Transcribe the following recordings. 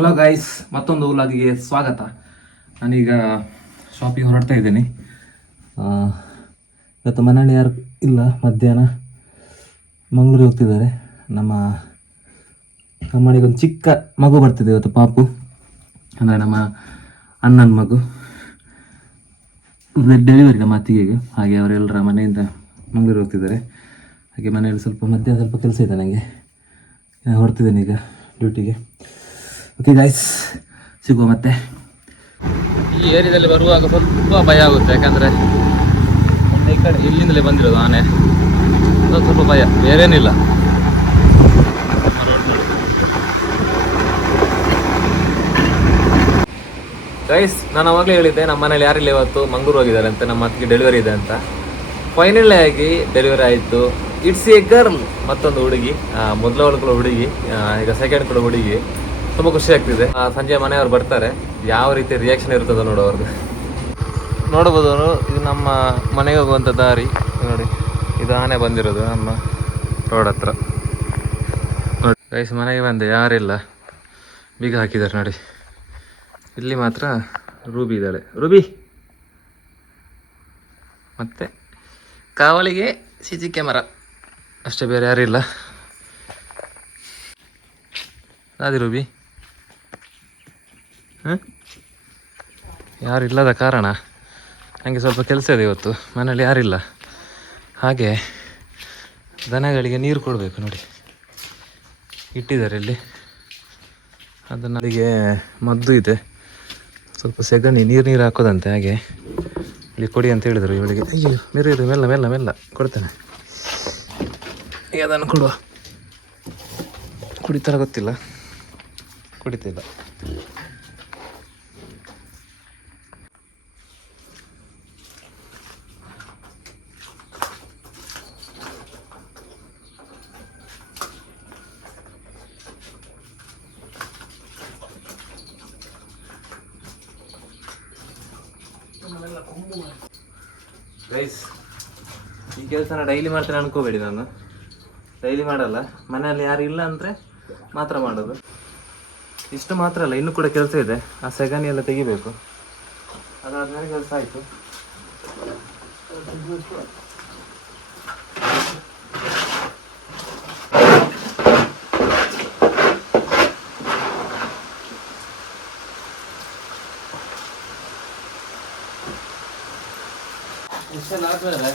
Hello guys, ಮತ್ತೊಂದು ವ್ಲಾಗಿಗೆ ಸ್ವಾಗತ. ನಾನೀಗ ಶಾಪಿಗೆ ಹೊರಡ್ತಾ ಇದ್ದೀನಿ. ಇವತ್ತು ಮನೇಲಿ ಯಾರು ಇಲ್ಲ, ಮಧ್ಯಾಹ್ನ ಮಂಗಳೂರಿಗೆ ಹೋಗ್ತಿದ್ದಾರೆ. ನಮ್ಮ ಮನೆಗೊಂದು ಚಿಕ್ಕ ಮಗು ಬರ್ತಿದೆ ಇವತ್ತು, ಪಾಪು ಅಂದರೆ ನಮ್ಮ ಅಣ್ಣನ ಮಗು. ಡೆಲಿವರಿ ನಮ್ಮ ಅತ್ತಿಗೆಗೆ, ಹಾಗೆ ಅವರೆಲ್ಲರ ಮನೆಯಿಂದ ಮಂಗಳೂರಿಗೆ ಹೋಗ್ತಿದ್ದಾರೆ. ಹಾಗೆ ಮನೆಯಲ್ಲಿ ಮಧ್ಯಾಹ್ನ ಸ್ವಲ್ಪ ಕೆಲಸ ಇದೆ ನನಗೆ, ಹೊರಡ್ತಿದ್ದೇನೆ ಈಗ ಡ್ಯೂಟಿಗೆ. ಓಕೆ ಗೈಸ್, ಸಿಗುವ ಮತ್ತೆ. ಈ ಏರಿಯಾದಲ್ಲಿ ಬರುವಾಗ ಸ್ವಲ್ಪ ಭಯ ಆಗುತ್ತೆ, ಯಾಕಂದರೆ ಈ ಕಡೆ ಇಲ್ಲಿಂದಲೇ ಬಂದಿರೋದು ಆನೆ, ಸ್ವಲ್ಪ ಭಯ, ಬೇರೇನಿಲ್ಲ. ಗೈಸ್, ನಾನು ಅವಾಗಲೇ ಹೇಳಿದ್ದೆ ನಮ್ಮ ಮನೇಲಿ ಯಾರಿಲ್ಲ ಇವತ್ತು, ಮಂಗಳೂರು ಹೋಗಿದ್ದಾರೆ ಅಂತ, ನಮ್ಮ ಅತ್ತಿಗೆ ಡೆಲಿವರಿ ಇದೆ ಅಂತ. ಫೈನಲ್ ಆಗಿ ಡೆಲಿವರಿ ಆಯಿತು. ಇಟ್ಸ್ ಎ ಗರ್ಲ್, ಮತ್ತೊಂದು ಹುಡುಗಿ, ಮೊದಲ ಕೂಡ ಹುಡುಗಿ, ಈಗ ಸೆಕೆಂಡ್ ಕೂಡ ಹುಡುಗಿ. ತುಂಬ ಖುಷಿ ಆಗ್ತಿದೆ. ಸಂಜೆ ಮನೆಯವ್ರು ಬರ್ತಾರೆ, ಯಾವ ರೀತಿ ರಿಯಾಕ್ಷನ್ ಇರ್ತದೆ ನೋಡೋರ್ದು. ನೋಡ್ಬೋದು, ಇದು ನಮ್ಮ ಮನೆಗೆ ಹೋಗುವಂಥ ದಾರಿ ನೋಡಿ. ಇದು ಆನೆ ಬಂದಿರೋದು ನಮ್ಮ ರೋಡ್ ಹತ್ರ ನೋಡಿ. ಗೈಸ್, ಮನೆಗೆ ಬಂದೆ, ಯಾರಿಲ್ಲ, ಬೀಗ ಹಾಕಿದ್ದಾರೆ ನೋಡಿ. ಇಲ್ಲಿ ಮಾತ್ರ ರೂಬಿ ಇದ್ದಾಳೆ. ರೂಬಿ ಮತ್ತೆ ಕಾವಲಿಗೆ CC ಕ್ಯಾಮರಾ ಅಷ್ಟೇ, ಬೇರೆ ಯಾರಿಲ್ಲ. ಅದೇ ರೂಬಿ, ಯಾರಿಲ್ಲದ ಕಾರಣ ನನಗೆ ಸ್ವಲ್ಪ ಕೆಲಸ ಇದೆ ಇವತ್ತು, ಮನೇಲಿ ಯಾರಿಲ್ಲ. ಹಾಗೆ ದನಗಳಿಗೆ ನೀರು ಕೊಡಬೇಕು ನೋಡಿ, ಇಟ್ಟಿದ್ದಾರೆ ಇಲ್ಲಿ. ಅದನ್ನು ಅಲ್ಲಿಗೆ ಮದ್ದು ಇದೆ, ಸ್ವಲ್ಪ ಸೆಗಣಿ ನೀರು ಹಾಕೋದಂತೆ. ಹಾಗೆ ಇಲ್ಲಿ ಕೊಡಿ ಅಂತ ಹೇಳಿದರು ಇವಳಿಗೆ. ಅಯ್ಯೋ, ಮೆರು ಮೆಲ್ಲ ಮೆಲ್ಲ ಮೆಲ್ಲ ಕೊಡ್ತೇನೆ. ಈಗ ಅದನ್ನು ಕೊಡುವ, ಕುಡಿತಾರ ಗೊತ್ತಿಲ್ಲ, ಕುಡಿತಿಲ್ಲ. ಗೈಸ್, ಈ ಕೆಲಸನ ಡೈಲಿ ಮಾಡ್ತೇನೆ ಅನ್ಕೋಬೇಡಿ. ನಾನು ಡೈಲಿ ಮಾಡಲ್ಲ, ಮನೆಯಲ್ಲಿ ಯಾರು ಇಲ್ಲ ಅಂದರೆ ಮಾತ್ರ ಮಾಡೋದು. ಇಷ್ಟು ಮಾತ್ರ ಅಲ್ಲ, ಇನ್ನೂ ಕೂಡ ಕೆಲಸ ಇದೆ. ಆ ಸೆಗಣಿ ಎಲ್ಲ ತೆಗಿಬೇಕು, ಅದಾದ್ಮೇಲೆ ಕೆಲಸ ಆಯಿತು. ಇಷ್ಟೆಲ್ಲ ಆದ್ಮೇಲೆ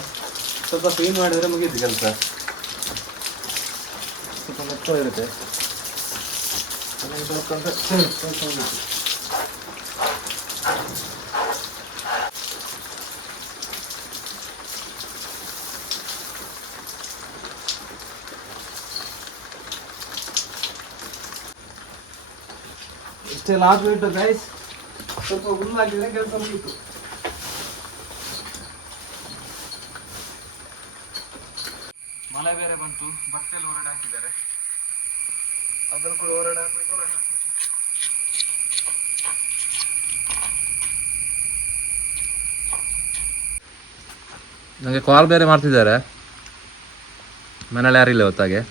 ಸ್ವಲ್ಪ ಕ್ಲೀನ್ ಮಾಡಿದರೆ ಮುಗೀತು ಕೆಲಸ. ಸ್ವಲ್ಪ ಮೆತ್ತ ಇರುತ್ತೆ, ಇಷ್ಟೆಲ್ಲ ಆಗ್ಬಿಟ್ಟು ಗೈಸ್, ಸ್ವಲ್ಪ ಹುಲ್ಲಾಗಿದ್ರೆ ಕೆಲಸ ಮುಗೀತು. ಮಳೆ ಬೇರೆ ಬಂತು, ಬಟ್ಟೆಯಲ್ಲಿ ಹೊರಡೆ ಹಾಕಿದ್ದಾರೆ, ಅದನ್ನು ಕೂಡ ಹೊರಡೆ ಹಾಕಬೇಕು. ನನಗೆ ಕಾಲ್ ಬೇರೆ ಮಾಡ್ತಿದ್ದಾರೆ, ಮನೇಲಿ ಯಾರಿಲ್ಲ ಹೊತ್ತಾಗೆ.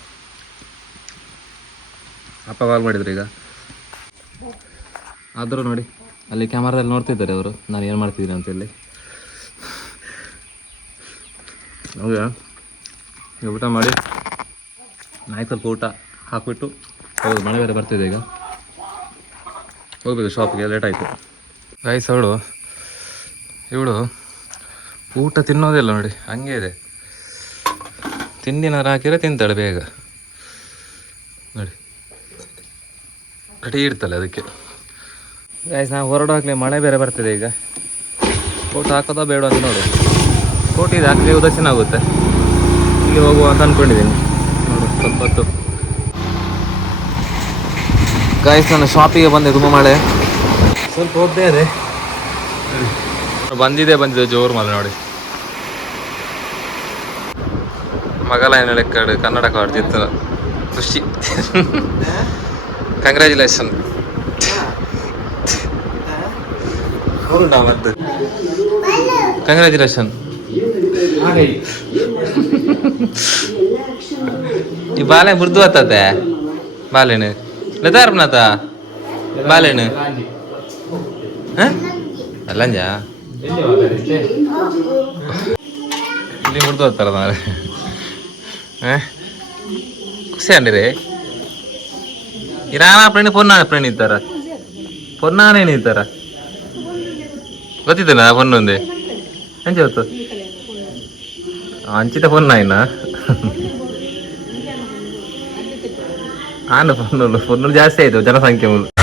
ಅಪ್ಪ ಕಾಲ್ ಮಾಡಿದ್ರು ಈಗ. ಆದರೂ ನೋಡಿ, ಅಲ್ಲಿ ಕ್ಯಾಮರಾದಲ್ಲಿ ನೋಡ್ತಿದ್ದಾರೆ ಅವರು ನಾನು ಏನು ಮಾಡ್ತಿದ್ದೀನಿ ಅಂತೇಳಿ. ಹೌದಾ, ಈಗ ಊಟ ಮಾಡಿ ನಾಯಿ ಸ್ವಲ್ಪ ಊಟ ಹಾಕಿಬಿಟ್ಟು ಹೌದು, ಮಳೆ ಬೇರೆ ಬರ್ತಿದೆ, ಈಗ ಹೋಗ್ಬೇಕು ಶಾಪಿಗೆ, ಲೇಟ್ ಆಯಿತು. ಗೈಸ್, ಇವಳು ಊಟ ತಿನ್ನೋದಿಲ್ಲ ನೋಡಿ, ಹಂಗೆ ಇದೆ. ತಿಂಡಿನಾರು ಹಾಕಿದ್ರೆ ತಿಂತಾಳೆ ಬೇಗ ನೋಡಿ, ಕಟಿ ಇಡ್ತಾಳೆ ಅದಕ್ಕೆ. ಗೈಸ್, ನಾವು ಹೊರಡೋಗ್ಲಿ, ಮಳೆ ಬೇರೆ ಬರ್ತಿದೆ. ಈಗ ಕೋಟ್ ಹಾಕೋದೋ ಬೇಡ ಅಂತ ನೋಡಿ. ಕೋಟ್ ಇದೆ, ಹಾಕಿದ್ರೆ ಉದಾಸೀನ ಆಗುತ್ತೆ. ಇಲ್ಲಿ ಹೋಗುವ ಅಂತ ಅಂದ್ಕೊಂಡಿದ್ದೀನಿ ನೋಡು, ಸ್ವಲ್ಪ ಹೊತ್ತು. ಗೈಸ್, ನಾನು ಶಾಪಿಗೆ ಬಂದೆ, ತುಂಬ ಮಳೆ, ಸ್ವಲ್ಪ ಹೋಗ್ತಾ ಇದೆ. ಬಂದಿದೆ ಜೋರು ಮಳೆ ನೋಡಿ. ಮಗಲ ಏನು ಲೆಕ್ಕ ಕನ್ನಡ ಕಾಡ್ತಿತ್ತು, ಖುಷಿ. ಕಂಗ್ರ್ಯಾಚುಲೇಷನ್. ಮತ್ತೆ ಕಂಗ್ರ್ಯಾಚುಲೇಷನ್. ಈ ಬಾಳೆ ಮುರಿದು ಬರ್ತದೆ, ಬಾಳೆಹಣ್ಣು ಲೆತಾರ್ಪನತ ಬಾಳೆಹಣ್ಣು ಅಲ್ಲಂಜ ಇಲ್ಲಿ ಹುಡ್ದು ಹೋಗ್ತಾರ ನಾಳೆ ಖುಷಿ ಅಂಡಿರಿ ಇರಾನ ಪ್ರೇಣಿ ಪ್ರೇಣಿ ಇದ್ದಾರ ಪೊನ್ನಾನೇನು ಇದ್ದಾರ ಗೊತ್ತಿದ್ದೇನಾ ಪೊನ್ನೊಂದೇ ಅಂಚೆ ಹೊತ್ತು ಅಂಚಿತ ಪೊನ್ನಾಯಿನ ಆಂಡ ಪೊನ್ನೂರು ಜಾಸ್ತಿ ಆಯ್ತು ಜನಸಂಖ್ಯೆ ಮೂಲ